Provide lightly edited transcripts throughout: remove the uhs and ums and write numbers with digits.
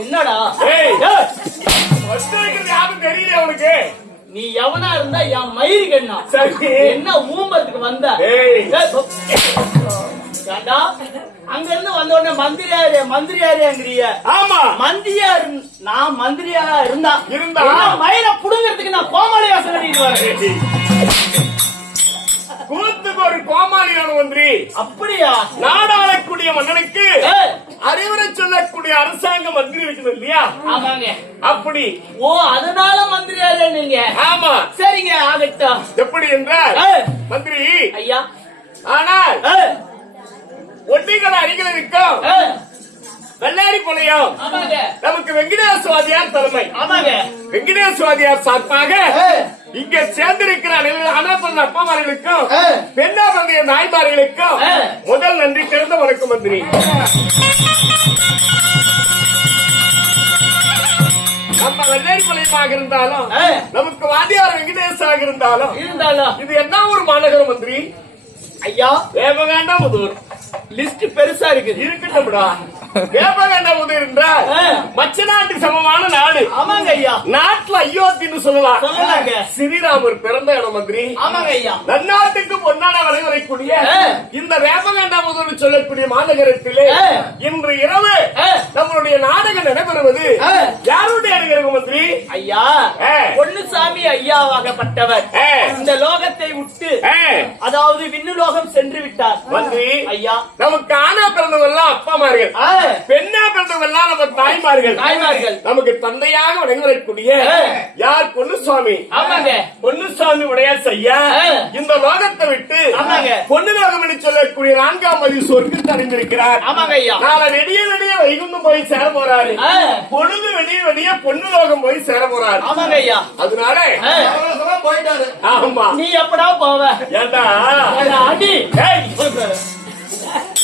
என்னடா யாரும் தெரியல உனக்கு? நீ எவனா இருந்தா என் மயிருக்கு என்ன என்ன ஊம்பத்துக்கு வந்த அங்க இருந்து வந்த உடனே மந்திரியாரிங்கிறிய. ஆமா மந்திரியார் நான் மந்திரியா இருந்தா மயிரை புடுங்கிறதுக்கு நான் கோமாளி வாசல் கட்டிட்டு வரேன். கூத்துக்கு ஒரு கோமாளியான மந்திரி. அப்படியா? நாடாளக்கூடிய மன்னனுக்கு அறிவுரை சொல்லக்கூடிய அரசாங்க மந்திரி இருக்குது இல்லையா? ஆமாங்க. அப்படி. ஓ, அதனால மந்திரியாரே நீங்க? ஆமா. சரிங்க, ஆகட்டும். எப்படி என்றால் மந்திரி ஐயா, ஆனால் ஒட்டிகளை அருகில் இருக்கும் வெள்ளாரி கொலையம் நமக்கு வெங்கடேஸ்வாதியார் தலைமை. வெங்கடேஸ்வாதியார் சார்பாக இங்க சேர்ந்திருக்கிற அனாபந்த அப்பாமார்களுக்கும் பெண்ணா பிறந்த நாய்மார்களுக்கும் முதல் நன்றி தெரிந்த வணக்கம் மந்திரி. நம்ம வெள்ளாரி கொலையமாக இருந்தாலும் நமக்கு வாதியார் வெங்கடேஷாக இருந்தாலும் இது என்ன ஒரு மாநகரம் மந்திரி? ஐயா, வேபகாண்டமுதூர் லிஸ்ட் பெருசா இருக்குது. இருக்கட்டும்டா. வேபகாண்டமுதூர் என்றால் மச்ச நாட்டுக்கு சமமான நாடு. ஆமாங்க ஐயா. நாட்டுல அயோத்தின்னு சொல்லலாம். ஸ்ரீராமர் பிறந்த இடம் மந்திரி. ஆமாங்க ஐயா. நன்னாட்டுக்கு பொன்னாட வரைவரைக்கூடிய இந்த வேபகாண்டமுதூர் சொல்லக்கூடிய மாநகரத்திலே இன்று இரவு நம்மளுடைய நாடகம் நடைபெறுவது யாருடைய நடிகர்கள் மந்திரி? ஐயா, பொன்னுசாமி ஐயாவாகப்பட்டவர் இந்த லோகத்தை விட்டு, அதாவது விண்ணுலோகம் சென்று விட்டார் மந்திரி. ஐயா, நமக்கு ஆனா பிறந்தவெல்லாம் அப்பாமார்கள், பெண்ணா பிறந்தவெல்லாம் நம்ம தாய்மார்கள். நமக்கு தந்தையாக வணங்கக்கூடிய யார்? பொன்னுசாமி. ஆமாங்க. பொன்னுசாமி உடையார் ஐயா இந்த லோகத்தை விட்டு பொன்னுலோகம் என்று சொல்லக்கூடிய 4ஆம் மதி சொர்க்கத்தை அடைந்திருக்கிறார். ஆமாங்க ஐயா. நாளை வெடிய வெடிய வைகுந்தம் போய் சேர போறாரு. பொழுது வெடிய வெடிய பொன்னுலோகம் போய் சேர போறாரு. ஆமாங்க ஐயா. அதனால போயிட்டாரு. ஆமா. நீ எப்படா போவ? ஏண்டா அடி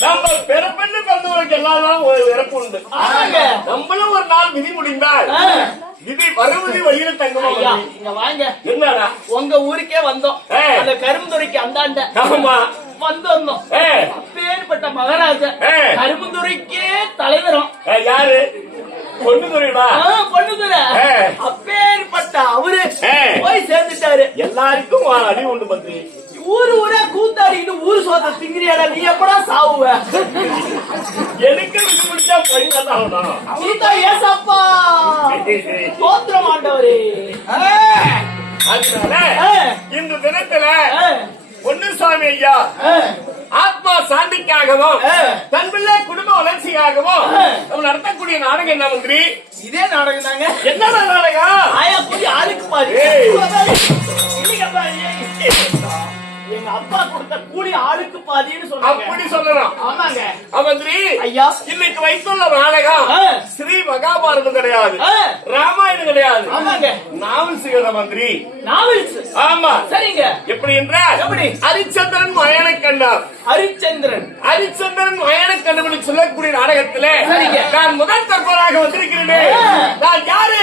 நம்ம பெருப்பெண்ணு பிறந்தவருக்கு எல்லாரும் ஒரு இறப்பு உண்டு. நம்மளும் ஒரு நாள் விதி முடிந்தால் விதி வருவதி வழியில் தங்கமா. இங்க வாங்க. என்னடா உங்க ஊருக்கே வந்தோம். அந்த கரும்புதுறைக்கு அந்தாண்ட வந்தோம். அப்பேற்பட்ட மகாராஜா கரும்புதுறைக்கே தலைவரும் யாரு? பொண்ணுதுரைடா. பொண்ணுதுரை. அப்பேற்பட்ட அவரு போய் சேர்ந்துட்டாரு. எல்லாருக்கும் அடி உண்டு மந்திரி. ஊரு ஊரா கூத்தாடிக்கிட்டு ஊரு சோத்த திங்கிறியாடா, நீ எப்படா சாவுவ? எனக்கு விட்டு முடிச்சா போயிட்டான். சீதா ஏசப்பா தோத்திரம் ஆண்டவரே. அதனால இந்த தினத்துல பொன்னுசாமி ஐயா ஆத்மா சாந்திக்காகவும் தன் பிள்ளை குடும்ப வளர்ச்சிக்காகவும் நம்ம நடத்தக்கூடிய நாடகம் என்ன மந்திரி? இதே நாடகம் தாங்க. என்ன நாடகம்? ஆயா கூடி ஆளுக்கு பாரு. எங்க அப்பா கொடுத்த கூலி ஆளுக்கு பாதின்னு சொன்னாங்க. அப்படி சொல்லலாம். ஆமாங்க. மந்திரி ஐயா, இன்னைக்கு வைத்துள்ள நாடகம் ஸ்ரீ மகாபாரதம் கிடையாது, ராமாயணம் கிடையாது. ஆமாங்க. நாவல்ஸ் மந்திரி. நாவல்ஸ். ஆமா. சரிங்க. எப்படி என்றால் எப்படி? ஹரிச்சந்திரன் மயணக்கண்ணர். ஹரிச்சந்திரன் மயணக்கண்ணு சொல்லக்கூடிய நாடகத்திலே நான் முதல் தற்போராக வந்திருக்கிறேன். நான் யாரு?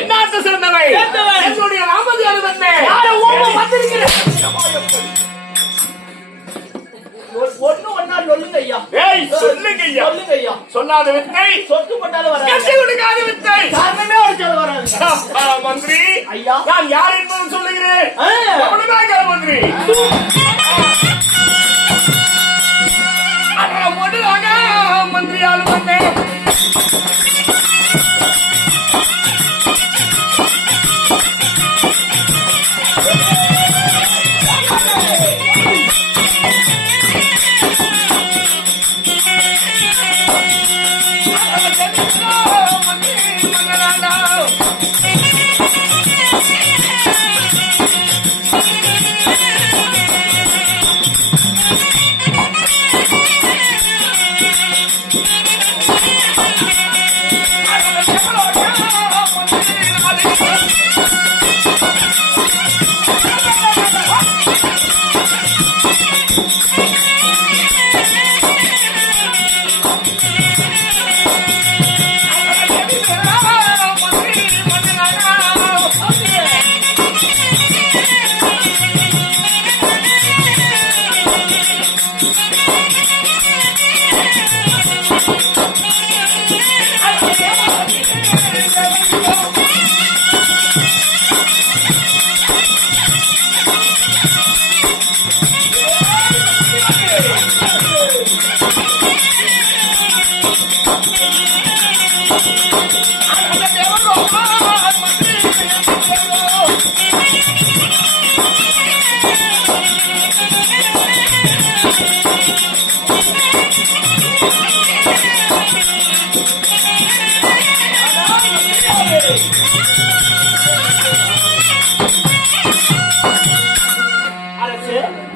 என்னாட்டு சேர்ந்தவன்? என்னுடைய ராமதியார் வந்தேன். ஒண்ணு ஒன்னா சொல்லுங்க ஐயா. சொல்லுங்க ஐயா. சொல்லுங்க ஐயா. சொல்லாத வித்தை சொத்து போட்டாலும் வராது. கட்டி கொடுக்காத வித்தை காரணமே ஒரு வராது. மந்திரி ஐயா, நான் யார் என்பது சொல்லுகிறேன். மந்திரி மந்திரியால் வந்தேன்.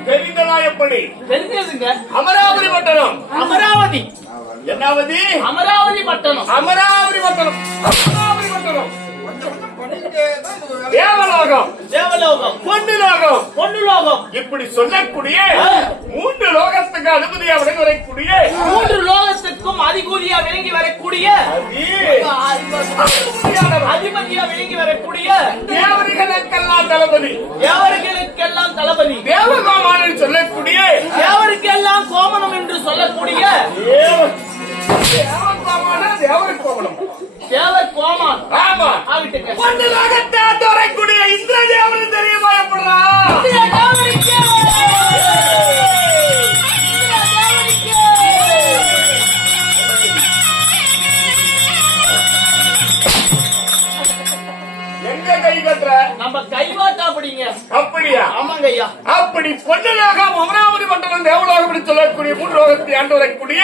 தெரிந்ததா எப்படி? தெரிஞ்சதுங்க. அமராவதி பட்டணம். அமராவதி என்னாவதி? அமராவதி பட்டணம். அமராவதி பட்டணம். அமராவதி பட்டணம். தேவலோகம். தேவலோகம். பொன்னுலோகம். பொன்னுலோகம். இப்படி சொல்லக்கூடிய 3 லோகத்துக்கு அதிபதியா விளங்கி வரக்கூடிய 3 லோகத்துக்கும் அதிகூலியா விளங்கி வரக்கூடிய அதிபதியா விளங்கி வரக்கூடிய தேவர்களுக்கெல்லாம் தளபதி. தேவர்களுக்கெல்லாம் தளபதி. தேவகோமான் சொல்லக்கூடிய தேவருக்கெல்லாம் கோமனம் என்று சொல்லக்கூடிய தேவர் கோமனம். தேவர் கோமான். ஆமா. ஆகிட்டுங்க. பொண்ணு லோகத்தை துறைக்கூடிய இந்திர தேவன் தெரியுமா எப்படா? எங்க கை கட்டுற? நம்ம கைவாட்டா அப்படிங்க. அப்படியா? ஆமாங்க ஐயா. அப்படி பொன்னுலோகம் அமராவதி மண்டலம் தேவலோகம் என்று சொல்லக்கூடிய 3 லோகத்தை ஆண்டு வரக்கூடிய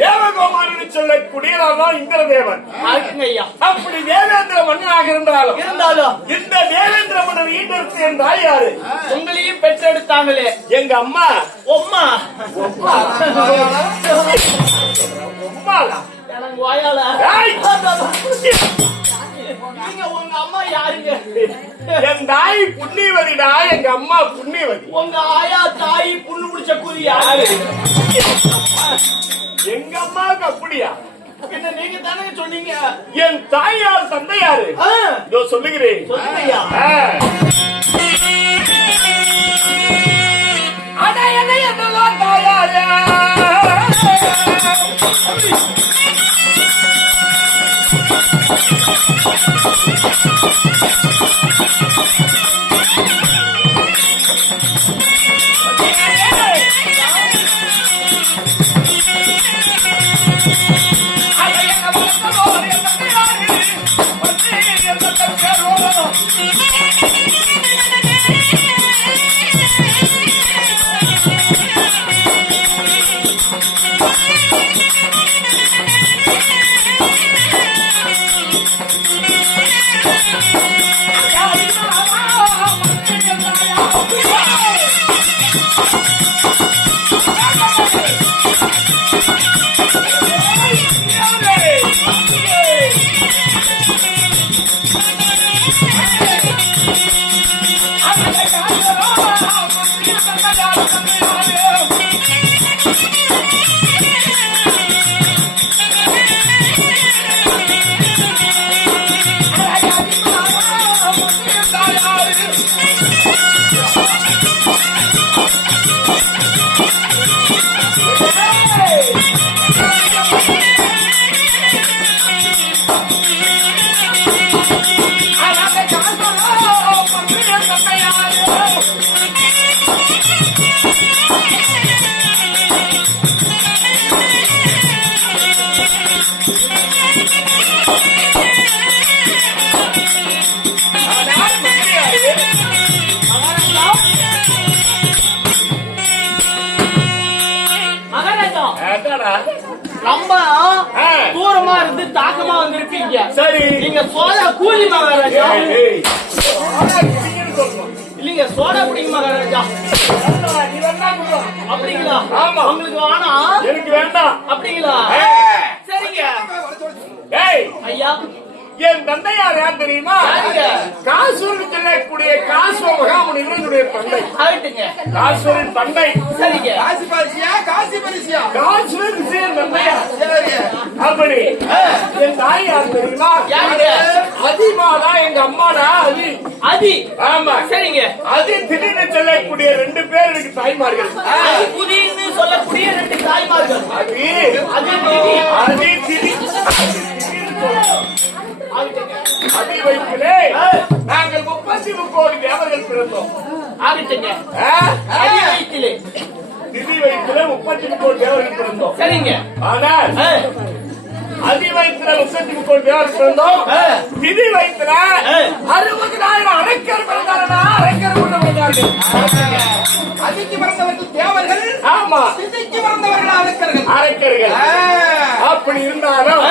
தேவகோமான் என்று சொல்லக்கூடிய இந்திர தேவன். ஆகுங்க ஐயா. அப்படி தேவேந்திர மன்னனாக இருந்தாலும் இந்த தேவேந்திர மன்னன் ஈண்டெடுத்து என் தாய் யாரு? உங்களையும் பெற்றெடுத்தாங்களே எங்க அம்மா. அம்மா அம்மாளா? எனக்கு வாயால ஏய்! நீங்க உங்க அம்மா யாருங்க? என் தாய் புண்ணியவதிடா. எங்க அம்மா புண்ணியவதி. உங்க ஆயா தாய் புண்ணு பிடிச்ச கூலி யாரு? எங்க அம்மாவுக்கு அப்படியா? என்ன நீங்க தானே சொன்னீங்க? என் தாயார் தந்தை யாரு? இதோ சொல்லுகிறேன். சொல்லுங்கய்யா. அட என்ன என்னெல்லாம் தாயாரே? ரொம்ப தூரமா இருந்து தாக்கமா வந்திருப்பீங்க. சரி, நீங்க சோடா கூலி மகாராஜா இல்லீங்க, சோடா குடிங்க மகாராஜா. அப்படிங்களா? ஆமா. உங்களுக்கு வேணா? எனக்கு வேண்டாம். அப்படிங்களா? சரிங்க. ஏய் ஐயா, என் தந்தையார் யார் தெரியுமா? காசூர் சொல்லக்கூடிய காசுவ மகாமுனிவருடைய தந்தை. காசூரின் தந்தை. சரிங்க. காசி பரிசியா காசி பரிசியா காசூர் தந்தையார். அப்படி என் தாய் யார் தெரியுமா? அதிமாதா எங்க அம்மாடா. அதி. ஆமா. சரிங்க. அது திடீர்னு சொல்லக்கூடிய 2 பேர் எனக்கு தாய்மார்கள். புதின்னு சொல்லக்கூடிய 2 தாய்மார்கள். அதி வயிற்றிலே நாங்கள் 33 கோடி தேவர்கள் பிறந்தோம். ஆகிட்டுங்க. அதி வயிற்றிலே திதி வயிற்றிலே 33 கோடி தேவர்கள் பிறந்தோம். சரிங்க. ஆனால் அதி வயிற்றுல 33 கோடி தேவர்கள் பிறந்தோம். திதி வயிற்றுல 60,000 அரைக்கர் பிறந்தாரா? அரைக்கர் கொண்டு பிறந்தார்கள். அதிக்கு பிறந்தவர்கள் தேவர்கள். ஆமா. திதிக்கு பிறந்தவர்கள் அரைக்கர்கள். அரைக்கர்கள். அப்படி இருந்தாலும்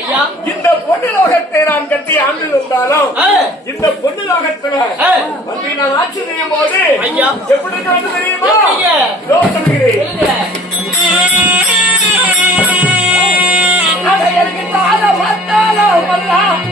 ஐயா, இந்த பொண்ணு லோகத்தை நான் கட்டி ஆண்டு இருந்தாலும் இந்த பொண்ணு லோகத்துல வந்து நான் ஆட்சி செய்யும் போது ஐயா எப்படி வந்து தெரியுமா? சொல்கிறேன். எனக்கு தாளம் வந்தாலும் வரலாம்.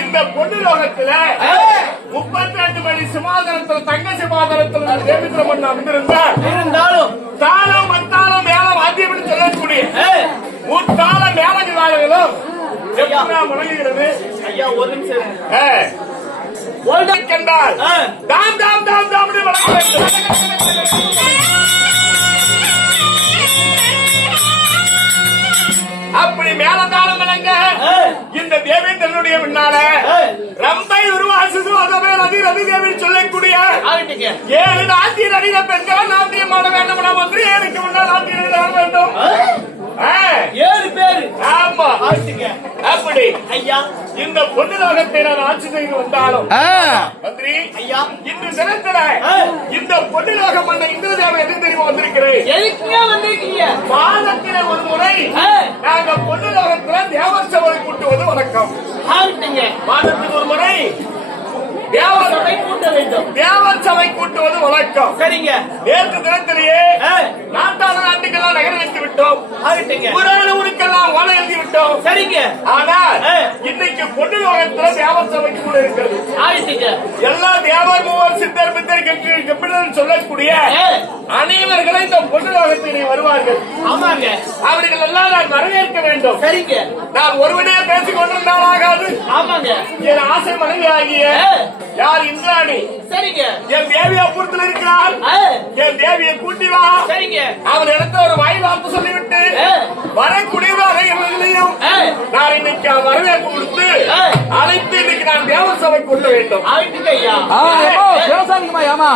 இந்த பொண்ணு லோகத்துல 32 மணி சிமாதனத்தில் தங்க சிமாதனத்தில் தேவித்திர மண்ணா இருந்தாலும் தாளம் மத்தாளம் மேலம் வாத்தியம் சொல்லக்கூடிய முத்தாள மேலங்களும் முழங்குகிறது. ஐயா ஒரு நிமிஷம் கண்டால் தாம் தாம் தாம் தாம் வழங்க வேண்டும். அப்படி மேலதாளம் விளங்க இந்த தேவேந்திரனுடைய முன்னால ரம்பை உருவாசு அதவே ரதி ரதி தேவி சொல்லக்கூடிய 7 நாட்டிய நடிக பெண்கள் நாட்டியம் ஆட வேண்டும். மந்திரி எனக்கு முன்னால் நாட்டியம் ஆட வேண்டும். 7 பேர். ஆமா. அப்படி ஐயா இந்த பொண்ணு லோகத்தை நான் ஆட்சி செய்து வந்தாலும் மந்திரி ஐயா இன்று தினத்தில இந்த பொண்ணு லோகம் பண்ண இந்திர தேவன் எது தெரியுமா வந்திருக்கிறேன்? எதுக்குங்க வந்திருக்கீங்க? மாதத்திலே ஒரு முறை நாங்க பொண்ணு லோகத்துல தேவர் சபை கூட்டுவது வழக்கம். மாதத்துக்கு ஒரு முறை தேவர் சபை கூட்ட வேண்டும். தேவர் சபை கூட்டுவது வழக்கம். சரிங்க. நேற்று தினத்திலேயே நாட்டாள நாட்டுக்கெல்லாம் நகர வைத்து விட்டோம். ஊருக்கெல்லாம் ஓலை எழுதி விட்டோம். சரிங்க. ஆனால் இன்னைக்கு பொண்ணு லோகத்துல தேவர் சபைக்கு கூட இருக்கிறது. எல்லா தேவர் மூவர் சித்தர் பித்தர் கெப்பிடல் சொல்லக்கூடிய அனைவர்களும் இந்த பொண்ணு லோகத்திலே வருவார்கள். ஆமாங்க. அவர்கள் எல்லாம் நான் வரவேற்க வேண்டும். சரிங்க. நான் ஒருவனே பேசிக் கொண்டிருந்தால் ஆகாது. ஆமாங்க. என் ஆசை மனைவி ஆகிய யார் இந்திராணி. சரிங்க. என் தேவி அப்புறத்தில் இருக்கிறார். என் தேவியை கூட்டி வா. சரிங்க. அவர் இடத்துல ஒரு வாய் வார்த்தை சொல்லிவிட்டு வரக்கூடியவராக இவர்களையும் நான் இன்னைக்கு வரவேற்பு கொடுத்து அழைத்து இன்னைக்கு நான் தேவ சபை கொள்ள வேண்டும். ஐயா ஆமா